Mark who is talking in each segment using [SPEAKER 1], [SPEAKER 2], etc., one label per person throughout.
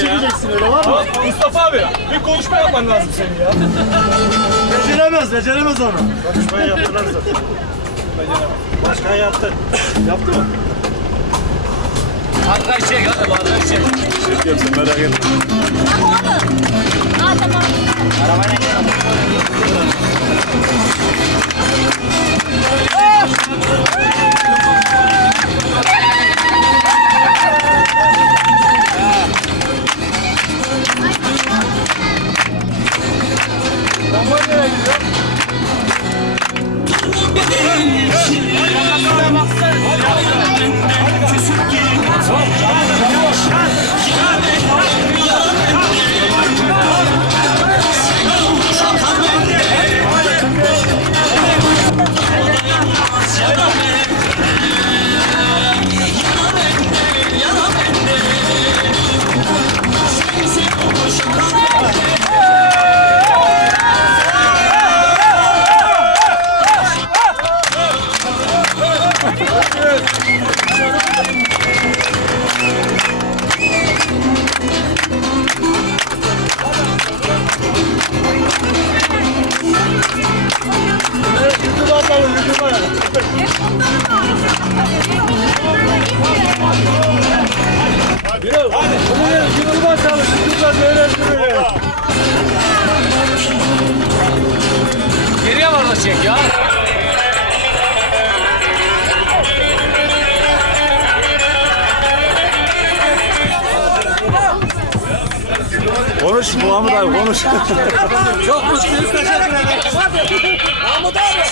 [SPEAKER 1] Çekeceksin öyle var mı?
[SPEAKER 2] Mustafa abi bir konuşma yapman lazım senin ya.
[SPEAKER 1] Beceremez, beceremez onu.
[SPEAKER 3] Konuşmayı yaptılar zaten. Başkan yaptı.
[SPEAKER 1] Yaptı mı?
[SPEAKER 4] Arkayı çek hadi arkayı çek.
[SPEAKER 1] Çekiyorum sen merak etme.
[SPEAKER 5] Ama oğlum. Ha tamam.
[SPEAKER 1] YouTube Konuş Muhammed abi konuş.
[SPEAKER 4] Çok mutluyuz teşekkür ederim. Mahmut abi.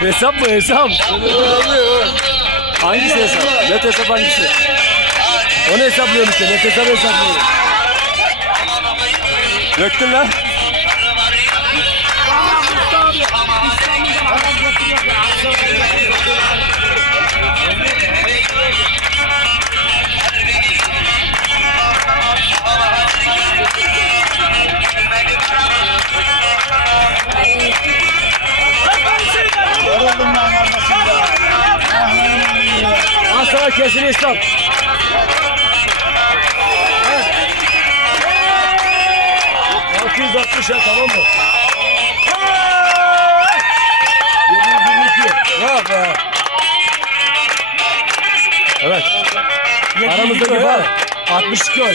[SPEAKER 4] Hesap mı hesap?
[SPEAKER 1] Hangisi hesap? Net hesap hangisi?
[SPEAKER 4] Onu hesaplıyorum işte. Net hesabı hesaplıyorum.
[SPEAKER 1] Döktün lan.
[SPEAKER 4] 60 ya şey, tamam mı? Ya be. Evet. Aramızdaki fark 62 oy.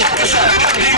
[SPEAKER 6] 唱的